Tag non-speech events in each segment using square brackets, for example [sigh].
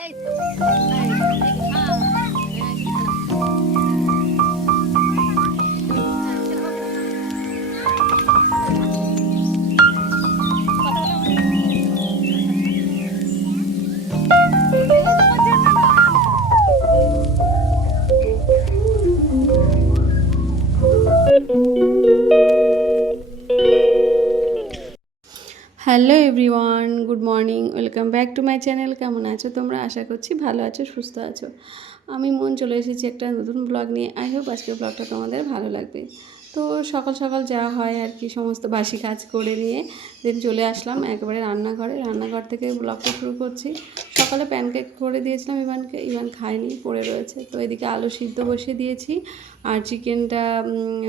এই তো এই, এই, হ্যাঁ, হ্যাঁ, hello everyone, good morning, welcome back to my channel. কেমন আছো তোমরা? আশা করছি ভালো আছো, সুস্থ আছো। আমি মন চলে এসেছি একটা নতুন ব্লগ নিয়ে। আই হোপ আজকের ব্লগটা তোমাদের ভালো লাগবে। তো সকাল সকাল যা হয় আর কি, সমস্ত বাসি কাজ করে নিয়ে দেন চলে আসলাম একেবারে রান্নাঘরে। রান্নাঘর থেকে ব্লগটা শুরু করছি। সকালে প্যানকেক করে দিয়েছিলাম, ইভানকে, ইভান খায়নি, পড়ে রয়েছে। তো এদিকে আলু সিদ্ধ বসিয়ে দিয়েছি আর চিকেনটা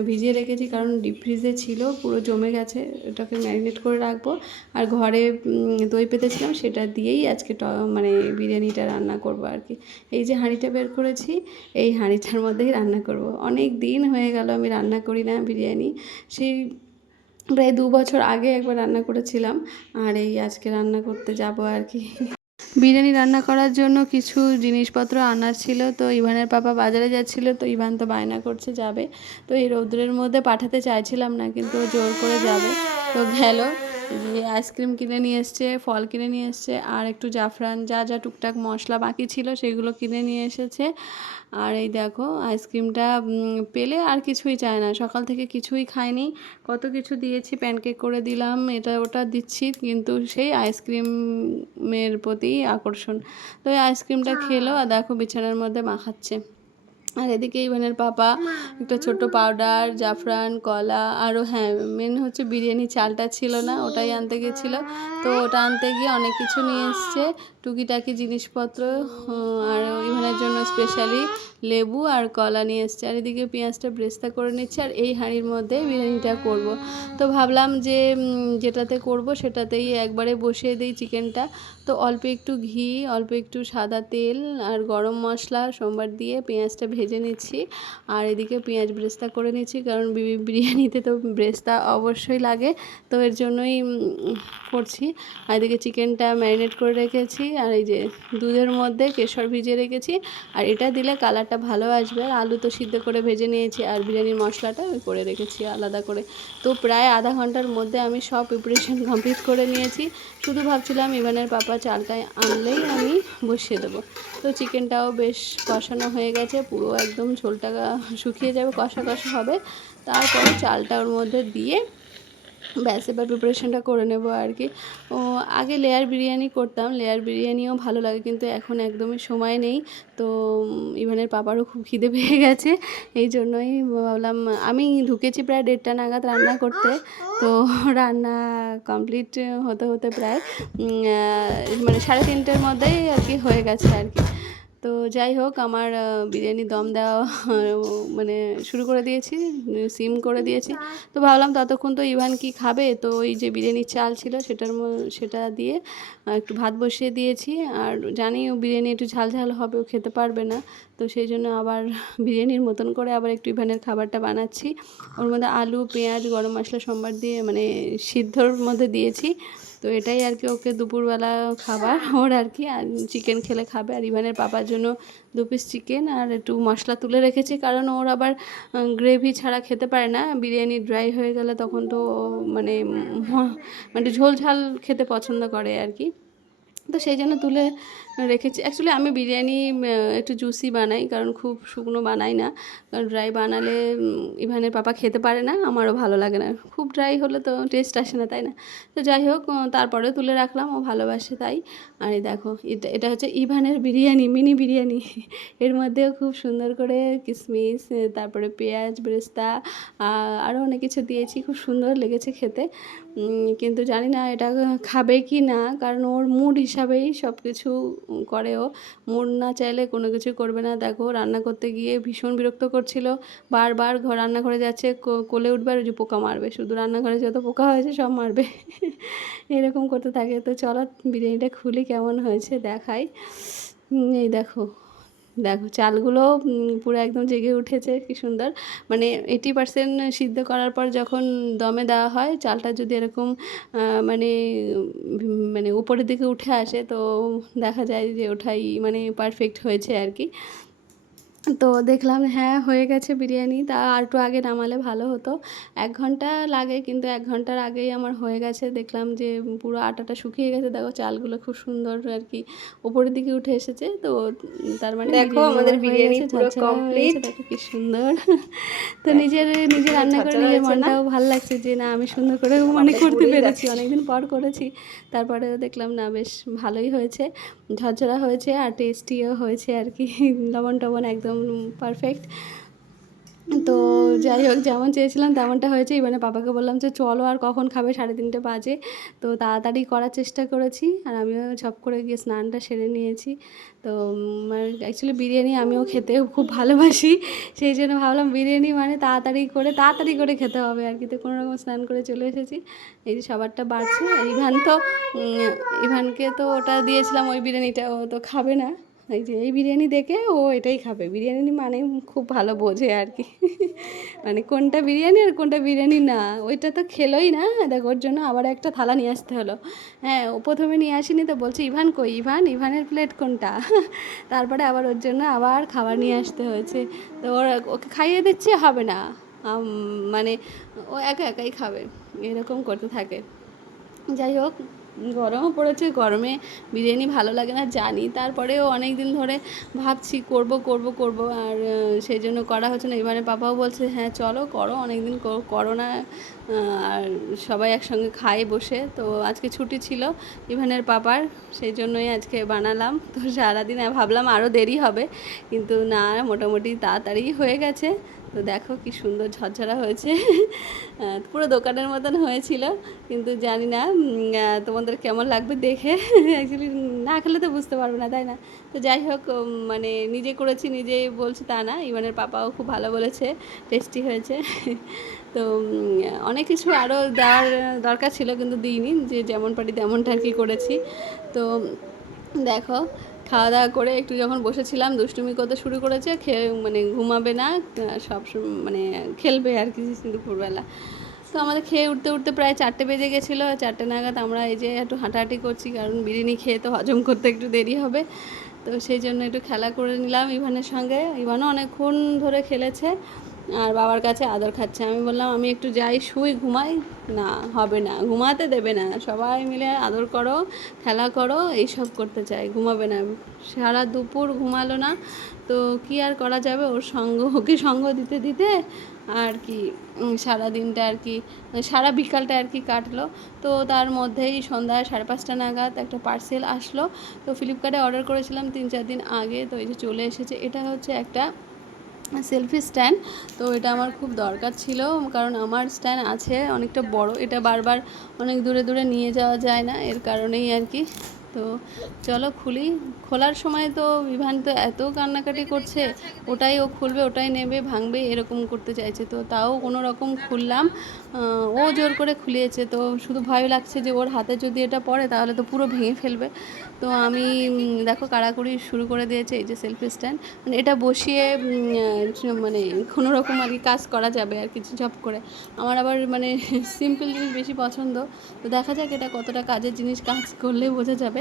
ভিজিয়ে রেখেছি কারণ ডিপ ফ্রিজে ছিল, পুরো জমে গেছে ওটাকে ম্যারিনেট করে রাখব। আর ঘরে দই পেতেছিলাম, সেটা দিয়েই আজকে ট- মানে বিরিয়ানিটা রান্না করব আর কি। এই যে হাঁড়িটা বের করেছি, এই হাঁড়িটার মধ্যেই রান্না করব। অনেক দিন হয়ে গেল আমি রান্না করি না। বিরিয়ানি। সেই প্রায় দু বছর আগে একবার রান্না করেছিলাম। আর এই আজকে রান্না করতে যাব আর কি। বিরিয়ানি রান্না করার জন্য কিছু জিনিসপত্র আনার ছিল। তো ইভানের পাপা বাজারে যাচ্ছিল। তো ইভান তো বায়না করছে যাবে। তো এই রৌদ্রের মধ্যে পাঠাতে চাইছিলাম না, কিন্তু জোর করে যাবে। তো গেল। যে আইসক্রিম কিনে নিয়ে এসছে ফল কিনে নিয়ে এসছে আর একটু জাফরান যা যা টুকটাক মশলা বাকি ছিল সেগুলো কিনে নিয়ে এসেছে। আর এই দেখো আইসক্রিমটা পেলে আর কিছুই চায় না। সকাল থেকে কিছুই খায়নি কত কিছু দিয়েছি প্যানকেক করে দিলাম এটা ওটা দিচ্ছি কিন্তু সেই আইসক্রিমের প্রতি আকর্ষণ। তো এই আইসক্রিমটা খেলো আর দেখো বিছানার মধ্যে মাখাচ্ছে। আর এদিকে ইভেনের পাপা একটা ছোট্ট পাউডার জাফরান কলা আরও হ্যাঁ মেন হচ্ছে বিরিয়ানি চালটা ছিল না ওটাই আনতে গেছিল। তো ওটা আনতে গিয়ে অনেক কিছু নিয়ে এসছে টুকিটাকি জিনিসপত্র আর ইভেনের জন্য স্পেশালি লেবু আর কলা নিয়ে এসছে। আর এদিকে পেঁয়াজটা ব্রেস্তা করে নিচ্ছে আর এই হাঁড়ির মধ্যে বিরিয়ানিটা করব। তো ভাবলাম যে যেটাতে করব সেটাতেই একবারে বসিয়ে দিই চিকেনটা। তো অল্প একটু ঘি অল্প একটু সাদা তেল আর গরম মশলা সোমবার দিয়ে পেঁয়াজটা ভেজে নিচ্ছি। আর এদিকে পেঁয়াজ ব্রেস্তা করে নিচ্ছি, কারণ বিরিয়ানিতে তো ব্রেস্তা অবশ্যই লাগে। তো এর জন্যই করছি। আর এদিকে চিকেনটা ম্যারিনেট করে রেখেছি। আর এই যে দুধের মধ্যে কেশর ভিজিয়ে রেখেছি। আর এটা দিলে কালারটা ভালো আসবে। আর আলু তো সিদ্ধ করে ভেজে নিয়েছি। আর বিরিয়ানির মশলাটা ওই করে রেখেছি আলাদা করে। তো প্রায় আধা ঘণ্টার মধ্যে আমি সব প্রিপারেশন কমপ্লিট করে নিয়েছি। শুধু ভাবছিলাম ইভানের পাপা চালটায় আনলেই আমি বসিয়ে দেবো। তো চিকেনটাও বেশ কষানো হয়ে গেছে, পুরো একদম ঝোলটা শুকিয়ে যাবে, কষা কষা হবে। তারপর চালটা ওর মধ্যে দিয়ে ব্যাস, এবার প্রিপারেশনটা করে নেব আর কি। ও, আগে লেয়ার বিরিয়ানি করতাম লেয়ার বিরিয়ানিও ভালো লাগে কিন্তু এখন একদমই সময় নেই। তো ইভানের পাপারও খুব খিদে পেয়ে গেছে, এই জন্যই ভাবলাম, আমি ঢুকেছি প্রায় দেড়টা নাগাদ রান্না করতে। তো, রান্না কমপ্লিট হতে হতে প্রায় মানে সাড়ে তিনটের মধ্যেই আর কি হয়ে গেছে আর কি। তো যাই হোক, আমার বিরিয়ানি দম দেওয়া [laughs] মানে শুরু করে দিয়েছি, সিম করে দিয়েছি। তো ভাবলাম ততক্ষণ তো ইভান কি খাবে? তো ওই যে বিরিয়ানির চাল ছিল সেটার সেটা দিয়ে একটু ভাত বসিয়ে দিয়েছি। আর জানি ও বিরিয়ানি একটু ঝাল ঝাল হবে, ও খেতে পারবে না। তো সেই জন্য আবার [laughs] বিরিয়ানির মতন করে আবার একটু ইভানের খাবারটা বানাচ্ছি। ওর মধ্যে আলু, পেঁয়াজ, গরম মশলা, সোমবার দিয়ে মানে সিদ্ধর মধ্যে দিয়েছি। তো এটাই আর কি ওকে দুপুরবেলা খাবার, [laughs] ওর আর কি চিকেন খেলে খাবে। আর ইভানের পাপার জন্য দু পিস চিকেন আর একটু মশলা তুলে রেখেছি, কারণ ওর আবার গ্রেভি ছাড়া খেতে পারে না। বিরিয়ানি ড্রাই হয়ে গেলে তখন তো মানে মানে ঝোল ঝাল খেতে পছন্দ করে আর কি। তো সেই জন্য তুলে রেখেছি। অ্যাকচুয়ালি আমি বিরিয়ানি একটু জুসি বানাই, কারণ খুব শুকনো বানাই না। কারণ ড্রাই বানালে ইভানের পাপা খেতে পারে না, আমারও ভালো লাগে না। খুব ড্রাই হলে তো টেস্ট আসে না, তাই না? তো যাই হোক তারপরে তুলে রাখলাম, ও ভালোবাসে তাই। আর দেখো, এটা এটা হচ্ছে ইভানের বিরিয়ানি, মিনি বিরিয়ানি। [laughs] এর মধ্যেও খুব সুন্দর করে কিশমিশ তারপরে পেঁয়াজ, বেরেস্তা আরও অনেক কিছু দিয়েছি, খুব সুন্দর লেগেছে খেতে। কিন্তু জানি না, এটা খাবে কি না, কারণ ওর মুড হিসাবেই সব কিছু করে ও মুড না চাইলে কোনো কিছু করবে না। দেখো, রান্না করতে গিয়ে ভীষণ বিরক্ত করছিল। বারবার ঘর রান্নাঘরে যাচ্ছে কোলে উঠবে আর যে পোকা মারবে। শুধু রান্নাঘরে যত পোকা হয়েছে সব মারবে। [laughs] এরকম করতে থাকে। তো চলো, বিরিয়ানিটা খুলি, কেমন হয়েছে দেখাই। এই দেখো। দেখো চালগুলো পুরো একদম জেগে উঠেছে, কি সুন্দর। মানে এইটি পার্সেন্ট সিদ্ধ করার পর যখন দমে দেওয়া হয়, চালটা যদি এরকম মানে মানে উপরের দিকে উঠে আসে, তো দেখা যায় যে ওঠাই মানে পারফেক্ট হয়েছে আর কি। তো দেখলাম হ্যাঁ হয়ে গেছে বিরিয়ানি। তা আর একটু আগে নামালে ভালো হতো। এক ঘণ্টা লাগে কিন্তু এক ঘণ্টার আগেই আমার হয়ে গেছে। দেখলাম যে পুরো আটাটা শুকিয়ে গেছে। দেখো চালগুলো খুব সুন্দর আর কি উপরের দিকে উঠে এসেছে। তো তার মানে দেখো, আমাদের বিরিয়ানি পুরো দেখো কি সুন্দর। তো নিজের নিজে রান্না করে নিজের মনটাও ভালো লাগছে যে না আমি সুন্দর করে মানে করতে পেরেছি। অনেকদিন পর করেছি। তারপরে দেখলাম না বেশ ভালোই হয়েছে। ঝরঝরা হয়েছে আর টেস্টিও হয়েছে আর কি। লবণ টবণ একদম পারফেক্ট তো যাই হোক, যেমন চেয়েছিলাম তেমনটা হয়েছে। এবারে পাপাকে বললাম যে, চলো আর কখন খাবে? সাড়ে তিনটে বাজে। তো তাড়াতাড়ি করার চেষ্টা করেছি আর আমিও ঝপ করে গিয়ে স্নানটা সেরে নিয়েছি। তো অ্যাকচুয়ালি বিরিয়ানি আমিও খেতে খুব ভালোবাসি। সেই জন্য ভাবলাম বিরিয়ানি মানে তাড়াতাড়ি করে তাড়াতাড়ি করে খেতে হবে আর কি। তো কোনো রকম স্নান করে চলে এসেছি। এই যে সবারটা বাড়ছে। ইভান তো ইভানকে তো ওটা দিয়েছিলাম, ওই বিরিয়ানিটা। ও তো খাবে না। এই যে, এই বিরিয়ানি দেখে ও এটাই খাবে। বিরিয়ানি মানে খুব ভালো বোঝে আর কি। মানে কোনটা বিরিয়ানি আর কোনটা বিরিয়ানি না। ওইটা তো খেলোই না। দেখ, ওর জন্য আবার একটা থালা নিয়ে আসতে হলো। হ্যাঁ ও প্রথমে নিয়ে আসিনি তো বলছে, ইভান কই? ইভান? ইভানের প্লেট কোনটা? তারপরে আবার ওর জন্য আবার খাবার নিয়ে আসতে হয়েছে। তো ওর, ওকে খাইয়ে দিচ্ছে, হবে না। মানে ও একা একাই খাবে। এরকম করতে থাকে। যাই হোক গরমও পড়েছে, গরমে বিরিয়ানি ভালো লাগে না, জানি। তারপরেও অনেক দিন ধরে ভাবছি করব করব করব, আর সেই জন্য করা হচ্ছে না। এবারে পাপাও বলছে হ্যাঁ চলো করো অনেক দিন করো না। আর সবাই একসঙ্গে খায় বসে। তো আজকে ছুটি ছিল ইভানের পাপার, সেই জন্যই আজকে বানালাম। তো সারাদিন ভাবলাম আরও দেরি হবে, কিন্তু না, মোটামুটি তাড়াতাড়ি হয়ে গেছে। তো দেখো কি সুন্দর ঝরঝরা হয়েছে। পুরো দোকানের মতন হয়েছিল, কিন্তু জানি না তোমাদের কেমন লাগবে দেখে। অ্যাকচুয়ালি না খেলে তো বুঝতে পারবে না, তাই না? তো যাই হোক মানে নিজে করেছি, নিজেই বলছি তা না। ইভানের পাপাও খুব ভালো বলেছে টেস্টি হয়েছে। তো অনেক কিছু আরও দেওয়ার দরকার ছিল, কিন্তু দিইনি। যে যেমন পারি তেমনটা আর কি করেছি। তো, দেখো খাওয়া দাওয়া করে একটু যখন বসেছিলাম, দুষ্টুমি করতে শুরু করেছে, খেয়ে মানে ঘুমাবে না সব মানে খেলবে আর কি দুপুরবেলা। তো আমাদের খেয়ে উঠতে উঠতে প্রায় চারটে বেজে গেছিল, চারটে নাগাদ আমরা এই যে একটু হাঁটাহাঁটি করছি, কারণ বিরিয়ানি খেয়ে তো হজম করতে একটু দেরি হবে। তো সেই জন্য একটু খেলা করে নিলাম ইভানের সঙ্গে। ইভানও অনেকক্ষণ ধরে খেলেছে। আর বাবার কাছে আদর খাচ্ছে। আমি বললাম, আমি একটু যাই, শুই, ঘুমাই। না, হবে না, ঘুমাতে দেবে না। সবাই মিলে আদর করো, খেলা করো, এইসব করতে চাই, ঘুমাবে না। সারা দুপুর ঘুমালো না। তো কি আর করা যাবে? ওর সঙ্গ, ওকে সঙ্গ দিতে দিতে আর কি সারা দিনটা আর কি, সারা বিকালটা আর কি কাটলো। তো তার মধ্যেই সন্ধ্যায় সাড়ে পাঁচটা নাগাদ একটা পার্সেল আসলো। তো ফ্লিপকার্টে অর্ডার করেছিলাম তিন চার দিন আগে। তো এই যে চলে এসেছে। এটা হচ্ছে একটা সেলফি স্ট্যান্ড তো এটা আমার খুব দরকার ছিল, কারণ আমার স্ট্যান্ড আছে অনেকটা বড়, এটা বারবার অনেক দূরে দূরে নিয়ে যাওয়া যায় না, এর কারণেই আর কি তো চলো খুলি। খোলার সময় তো বিভান তো এত কান্নাকাটি করছে, ওটাই ও খুলবে, ওটাই নেবে, ভাঙবে, এরকম করতে চাইছে। তো তাও কোনো রকম খুললাম। ও জোর করে খুলিয়েছে। তো শুধু ভয় লাগছে যে ওর হাতে যদি এটা পড়ে, তাহলে তো পুরো ভেঙে ফেলবে। তো আমি দেখো কাড়াকুড়ি শুরু করে দিয়েছে এই যে সেলফি স্ট্যান্ড মানে এটা বসিয়ে মানে কোনো রকম আর কি কাজ করা যাবে আর কিছু জব করে। আমার আবার মানে [laughs] সিম্পল জিনিস বেশি পছন্দ। তো দেখা যাক এটা কতটা কাজের জিনিস কাজ করলে বোঝা যাবে।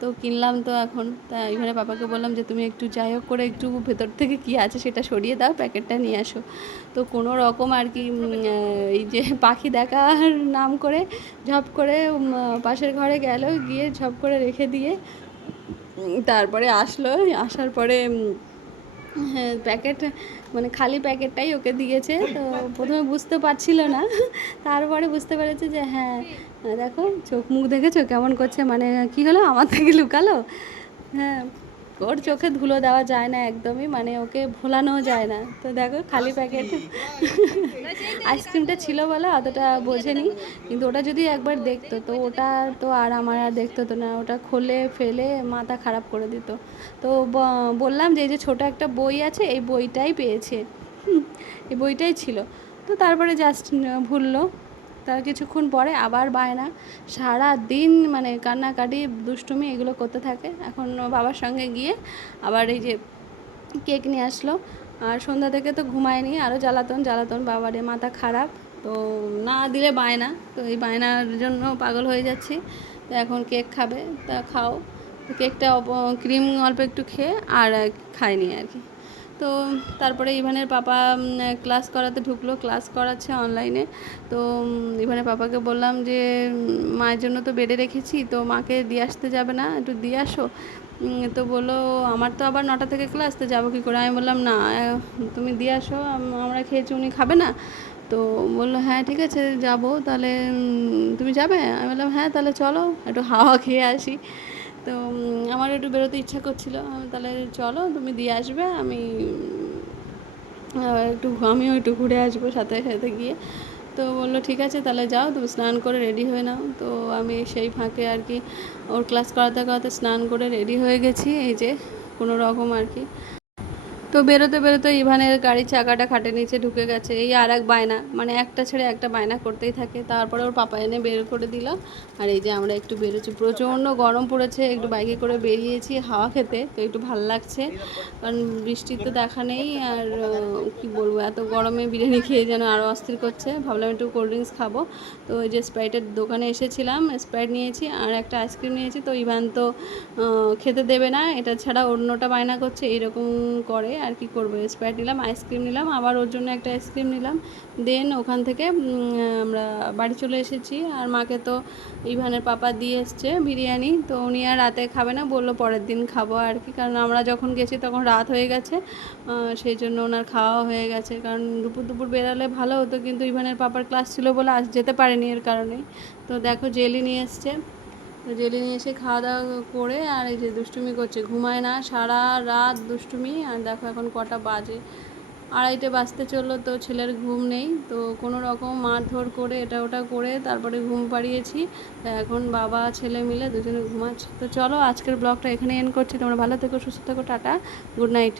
তো কিনলাম তো এখন। তা এবারে পাপাকে বললাম যে, তুমি একটু যাই হোক করে একটু ভেতর থেকে কি আছে সেটা সরিয়ে দাও, প্যাকেটটা নিয়ে আসো। তো কোনো রকম আর কি এই যে পাখি দেখার নাম করে ঝপ করে পাশের ঘরে গেল, গিয়ে ঝপ করে রেখে দিয়ে তারপরে আসলো। আসার পরে হ্যাঁ প্যাকেট মানে খালি প্যাকেটটাই ওকে দিয়েছে, তো প্রথমে বুঝতে পারছিল না, তারপরে বুঝতে পেরেছে যে হ্যাঁ দেখো চোখ মুখ দেখেছ কেমন করছে মানে কি হলো, আমার থেকে লুকালো? হ্যাঁ। ওর চোখে ধুলো দেওয়া যায় না একদমই মানে ওকে ভোলানো যায় না। তো দেখো, খালি প্যাকেট আইসক্রিমটা ছিল বলে অতটা বোঝেনি, কিন্তু ওটা যদি একবার দেখতো, তো ওটা তো আর আমার আর দেখতে তো না। ওটা খোলে, ফেলে মাথা খারাপ করে দিত। তো বললাম যে এই যে ছোটো একটা বই আছে, এই বইটাই পেয়েছে। এই বইটাই ছিল। তো তারপরে জাস্ট ভুললো। তার কিছুক্ষণ পরে আবার বায়না। সারা দিন মানে কান্নাকাটি, দুষ্টুমি এগুলো করতে থাকে। এখন বাবার সঙ্গে গিয়ে আবার এই যে কেক নিয়ে আসলো। আর সন্ধ্যা থেকে তো ঘুমায়নি আরও জ্বালাতন জ্বালাতন বাবারে, মাথা খারাপ। তো না দিলে বায়না। তো এই বায়নার জন্য পাগল হয়ে যাচ্ছি। তো এখন কেক খাবে, তা খাও। কেকটা ক্রিম অল্প একটু খেয়ে আর খাইনি আর কি। তো তারপরে ইভানের পাপা ক্লাস করাতে ঢুকলো, ক্লাস করাচ্ছে অনলাইনে তো ইভানের পাপাকে বললাম যে মায়ের জন্য তো বেডে রেখেছি, তো মাকে দিয়ে আসতে যাবে না, একটু দিয়ে আসো। তো বলল, আমার তো আবার নটা থেকে ক্লাস তো যাব কী করে? আমি বললাম, না তুমি দিয়ে আসো আমরা খেয়েছি, উনি খাবে না। তো বলল হ্যাঁ ঠিক আছে, যাব, তাহলে তুমি যাবে? আমি বললাম হ্যাঁ তাহলে চলো, একটু হাওয়া খেয়ে আসি। তো আমার একটু বেরোতে ইচ্ছা করছিল। তাহলে চলো, তুমি দিয়ে আসবে, আমি একটু আমিও একটু ঘুরে আসব সাথে সাথে গিয়ে। তো বলল, ঠিক আছে, তাহলে যাও, তুমি স্নান করে রেডি হয়ে নাও। তো আমি সেই ফাঁকে আর কি, ওর ক্লাস করাতে করাতে স্নান করে রেডি হয়ে গেছি, এই যে, কোনো রকম আর কি। তো বেরোতে বেরোতে ইভানের গাড়ির চাকাটা খাটে নিচে ঢুকে গেছে। এই আর এক বায়না মানে একটা ছেড়ে একটা বায়না করতেই থাকে। তারপরে ওর পাপা এনে বের করে দিল। আর এই যে আমরা একটু বেরোচ্ছি। প্রচণ্ড গরম পড়েছে, একটু বাইকে করে বেরিয়েছি হাওয়া খেতে, তো একটু ভালো লাগছে। কারণ বৃষ্টির তো দেখা নেই, আর কি বলব, এত গরমে বিরিয়ানি খেয়ে যেন আরও অস্থির করছে। ভাবলাম একটু কোল্ড ড্রিঙ্কস খাব। তো ওই যে স্প্রাইটের দোকানে এসেছিলাম স্প্রাইট নিয়েছি আর একটা আইসক্রিম নিয়েছি। তো ইভান তো খেতে দেবে না, এটা ছাড়া অন্যটা বায়না করছে, এরকম করে। আর কি করব? স্প্রাইট নিলাম আইসক্রিম নিলাম, আবার ওর জন্য একটা আইসক্রিম নিলাম। দেন ওখান থেকে আমরা বাড়ি চলে এসেছি আর মাকে তো ইভানের পাপা দিয়ে এসছে বিরিয়ানি। তো উনি আর রাতে খাবে না, বলল পরের দিন খাব আর কি। কারণ আমরা যখন গেছি তখন রাত হয়ে গেছে সেই জন্য ওনার খাওয়া হয়ে গেছে। কারণ দুপুর দুপুর বেরালে ভালো হতো, কিন্তু ইভানের পাপার ক্লাস ছিল বলে আজ যেতে পারেনি এর কারণে তো দেখো, জেলি নিয়ে এসছে। জেলি নিয়ে এসে খাওয়া দাওয়া করে আর এই যে দুষ্টুমি করছে, ঘুমায় না, সারা রাত দুষ্টুমি। আর দেখো এখন কটা বাজে। আড়াইটে বাজতে চলল, তো ছেলের ঘুম নেই। তো কোনো রকম মারধর করে এটা ওটা করে তারপরে ঘুম পাড়িয়েছি। এখন বাবা, ছেলে মিলে দুজনে ঘুমাচ্ছে। তো চলো আজকের ব্লগটা এখানে এন্ড করছি। তোমরা ভালো থেকো, সুস্থ থেকো, টাটা, গুড নাইট।